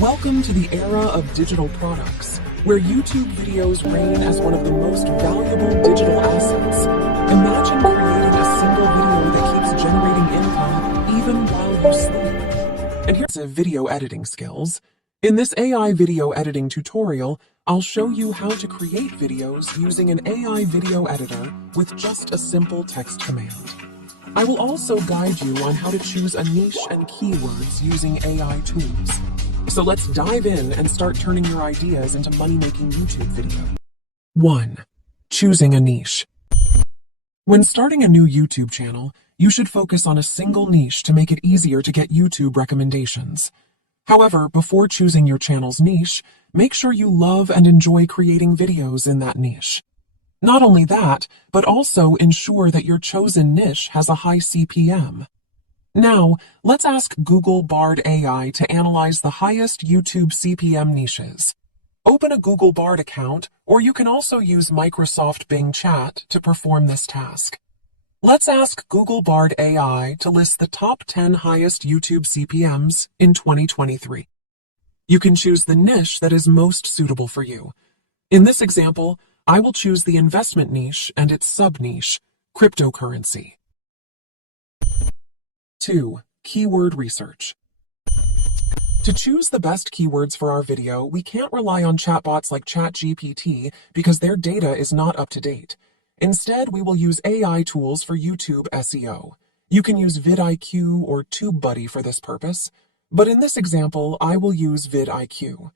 Welcome to the era of digital products, where YouTube videos reign as one of the most valuable digital assets. Imagine creating a single video that keeps generating income even while you sleep. And here's video editing skills. In this AI video editing tutorial, I'll show you how to create videos using an AI video editor with just a simple text command. I will also guide you on how to choose a niche and keywords using AI tools. So let's dive in and start turning your ideas into money-making YouTube video. 1. Choosing a niche. When starting a new YouTube channel, you should focus on a single niche to make it easier to get YouTube recommendations. However, before choosing your channel's niche, make sure you love and enjoy creating videos in that niche. Not only that, but also ensure that your chosen niche has a high CPM. Now, let's ask Google Bard AI to analyze the highest YouTube CPM niches. Open a Google Bard account, or you can also use Microsoft Bing Chat to perform this task. Let's ask Google Bard AI to list the top 10 highest YouTube CPMs in 2023. You can choose the niche that is most suitable for you. In this example, I will choose the investment niche and its sub-niche, cryptocurrency. 2. Keyword research. To choose the best keywords for our video, we can't rely on chatbots like ChatGPT because their data is not up to date. Instead, we will use AI tools for YouTube SEO. You can use vidIQ or TubeBuddy for this purpose, but in this example, I will use vidIQ.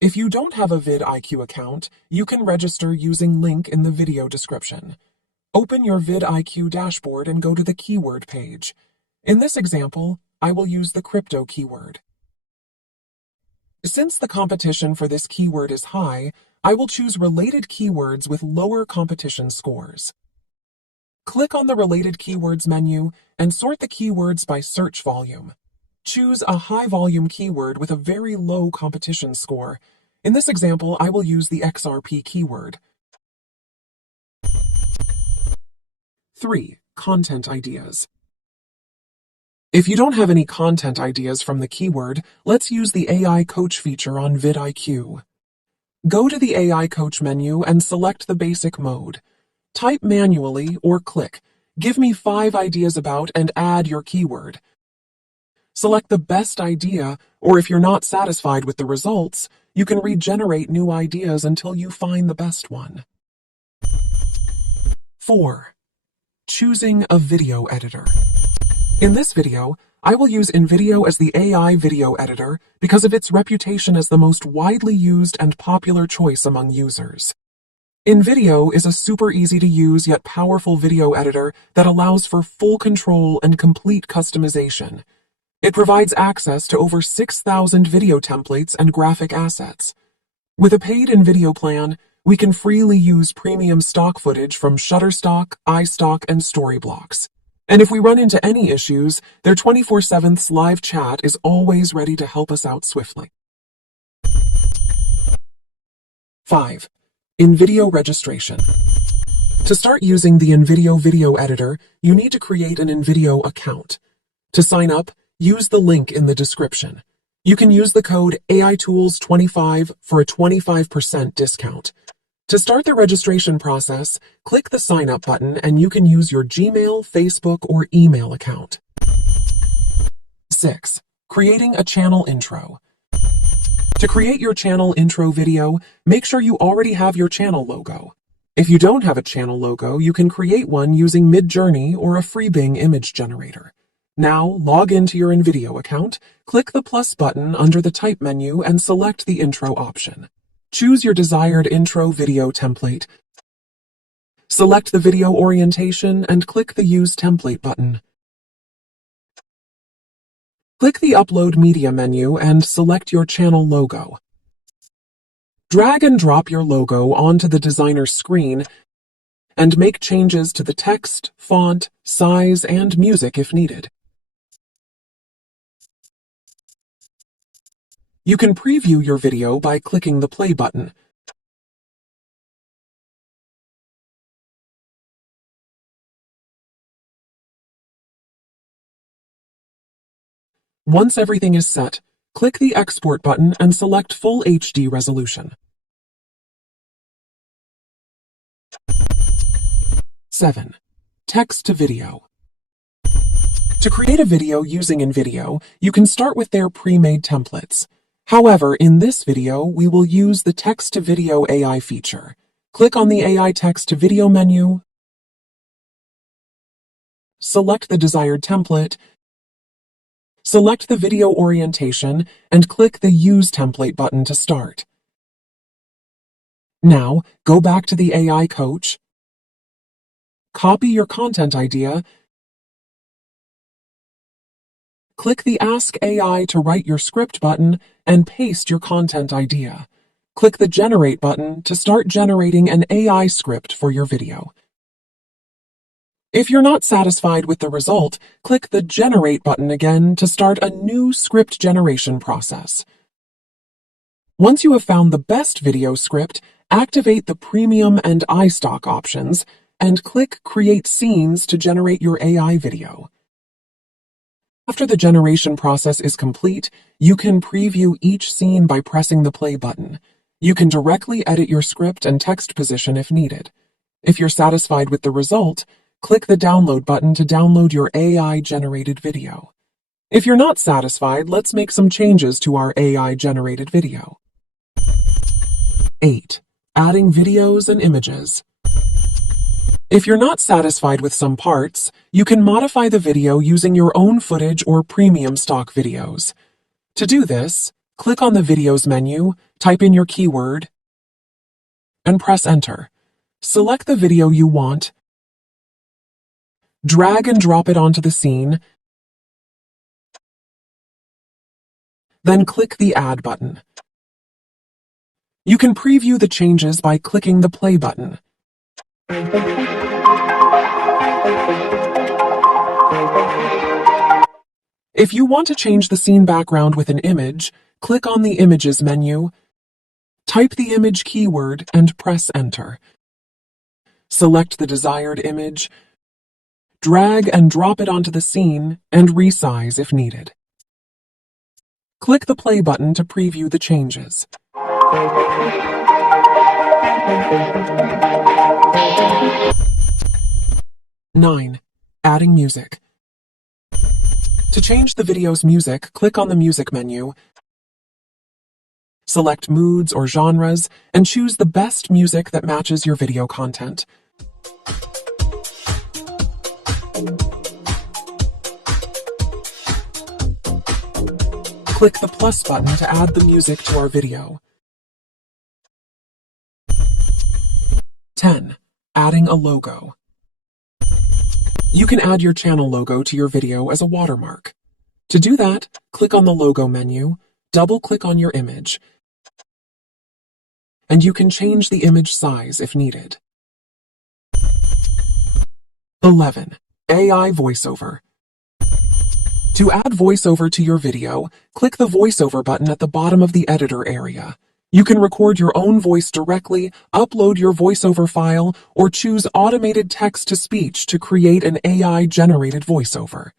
If you don't have a vidIQ account, you can register using link in the video description. Open your vidIQ dashboard and go to the keyword page. In this example, I will use the crypto keyword. Since the competition for this keyword is high, I will choose related keywords with lower competition scores. Click on the Related Keywords menu and sort the keywords by search volume. Choose a high volume keyword with a very low competition score. In this example, I will use the XRP keyword. 3. Content ideas. If you don't have any content ideas from the keyword, let's use the AI Coach feature on vidIQ. Go to the AI Coach menu and select the basic mode. Type manually or click, "Give me 5 ideas about," and add your keyword. Select the best idea, or if you're not satisfied with the results, you can regenerate new ideas until you find the best one. 4. Choosing a video editor. In this video, I will use InVideo as the AI video editor because of its reputation as the most widely used and popular choice among users. InVideo is a super easy to use yet powerful video editor that allows for full control and complete customization. It provides access to over 6,000 video templates and graphic assets. With a paid InVideo plan, we can freely use premium stock footage from Shutterstock, iStock, and Storyblocks. And if we run into any issues, their 24/7 live chat is always ready to help us out swiftly. 5. InVideo registration. To start using the InVideo video editor, you need to create an InVideo account. To sign up, use the link in the description. You can use the code AITools25 for a 25% discount. To start the registration process, click the Sign Up button and you can use your Gmail, Facebook, or email account. 6. Creating a channel intro. To create your channel intro video, make sure you already have your channel logo. If you don't have a channel logo, you can create one using Midjourney or a free Bing image generator. Now, log into your InVideo account, click the plus button under the Type menu and select the intro option. Choose your desired intro video template. Select the video orientation and click the Use Template button. Click the Upload Media menu and select your channel logo. Drag and drop your logo onto the designer's screen and make changes to the text, font, size, and music if needed. You can preview your video by clicking the play button. Once everything is set, click the Export button and select Full HD resolution. 7. Text to video. To create a video using InVideo, you can start with their pre-made templates. However, in this video, we will use the Text to Video AI feature. Click on the AI Text to Video menu, select the desired template, select the video orientation, and click the Use Template button to start. Now, go back to the AI Coach, copy your content idea, click the Ask AI to Write Your Script button, and paste your content idea. Click the Generate button to start generating an AI script for your video. If you're not satisfied with the result, click the Generate button again to start a new script generation process. Once you have found the best video script, activate the Premium and iStock options and click Create Scenes to generate your AI video. After the generation process is complete, you can preview each scene by pressing the play button. You can directly edit your script and text position if needed. If you're satisfied with the result, click the Download button to download your AI-generated video. If you're not satisfied, let's make some changes to our AI-generated video. 8. Adding videos and images. If you're not satisfied with some parts, you can modify the video using your own footage or premium stock videos. To do this, click on the Videos menu, type in your keyword, and press Enter. Select the video you want, drag and drop it onto the scene, then click the Add button. You can preview the changes by clicking the Play button. If you want to change the scene background with an image, click on the Images menu, type the image keyword, and press Enter. Select the desired image, drag and drop it onto the scene, and resize if needed. Click the Play button to preview the changes. 9. Adding music. To change the video's music, click on the Music menu, select moods or genres, and choose the best music that matches your video content. Click the plus button to add the music to our video. 10. Adding a logo. You can add your channel logo to your video as a watermark. To do that, click on the Logo menu, double-click on your image, and you can change the image size if needed. 11. AI VoiceOver. To add VoiceOver to your video, click the VoiceOver button at the bottom of the editor area. You can record your own voice directly, upload your VoiceOver file, or choose automated text-to-speech to create an AI-generated voiceover.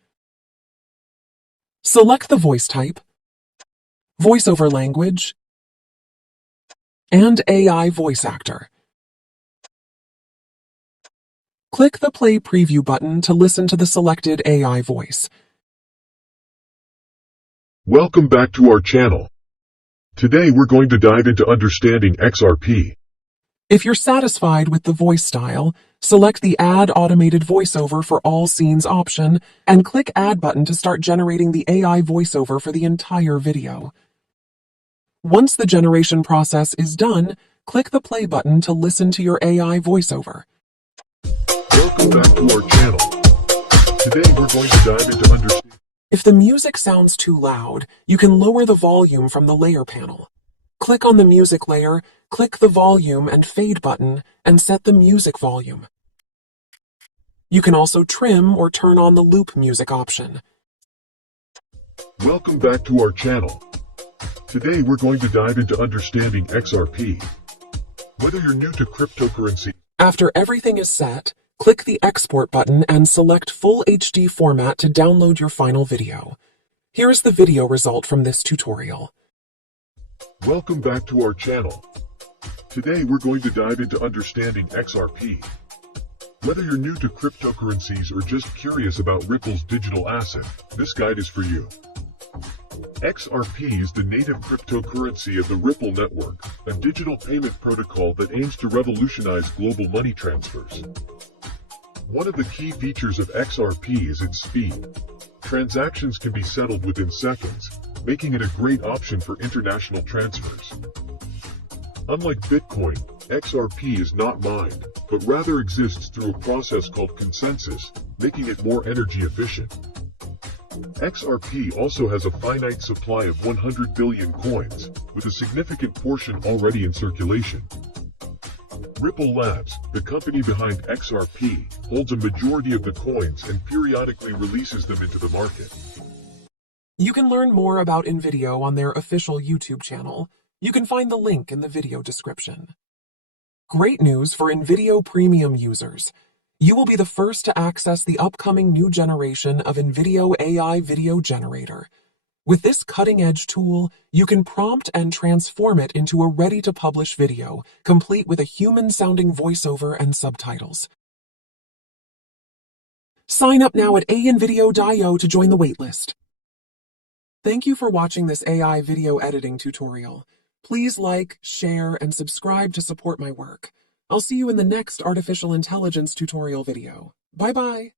Select the voice type, VoiceOver language, and AI voice actor. Click the Play Preview button to listen to the selected AI voice. Welcome back to our channel. Today we're going to dive into understanding XRP. If you're satisfied with the voice style, select the Add Automated Voiceover for All Scenes option and click Add button to start generating the AI voiceover for the entire video. Once the generation process is done, click the Play button to listen to your AI voiceover. Welcome back to our channel. Today we're going to dive into understanding. If the music sounds too loud, you can lower the volume from the layer panel. Click on the music layer, click the volume and fade button, and set the music volume. You can also trim or turn on the loop music option. Welcome back to our channel. Today we're going to dive into understanding XRP. Whether you're new to cryptocurrency. After everything is set, click the Export button and select Full HD format to download your final video. Here is the video result from this tutorial. Welcome back to our channel. Today we're going to dive into understanding XRP. Whether you're new to cryptocurrencies or just curious about Ripple's digital asset, this guide is for you. XRP is the native cryptocurrency of the Ripple network, a digital payment protocol that aims to revolutionize global money transfers. One of the key features of XRP is its speed. Transactions can be settled within seconds, making it a great option for international transfers. Unlike Bitcoin, XRP is not mined, but rather exists through a process called consensus, making it more energy efficient. XRP also has a finite supply of 100 billion coins, with a significant portion already in circulation. Ripple Labs, the company behind XRP, holds a majority of the coins and periodically releases them into the market. You can learn more about InVideo on their official YouTube channel. You can find the link in the video description. Great news for InVideo Premium users. You will be the first to access the upcoming new generation of InVideo AI Video Generator. With this cutting-edge tool, you can prompt and transform it into a ready-to-publish video, complete with a human-sounding voiceover and subtitles. Sign up now at ainvideo.io to join the waitlist. Thank you for watching this AI video editing tutorial. Please like, share, and subscribe to support my work. I'll see you in the next artificial intelligence tutorial video. Bye-bye.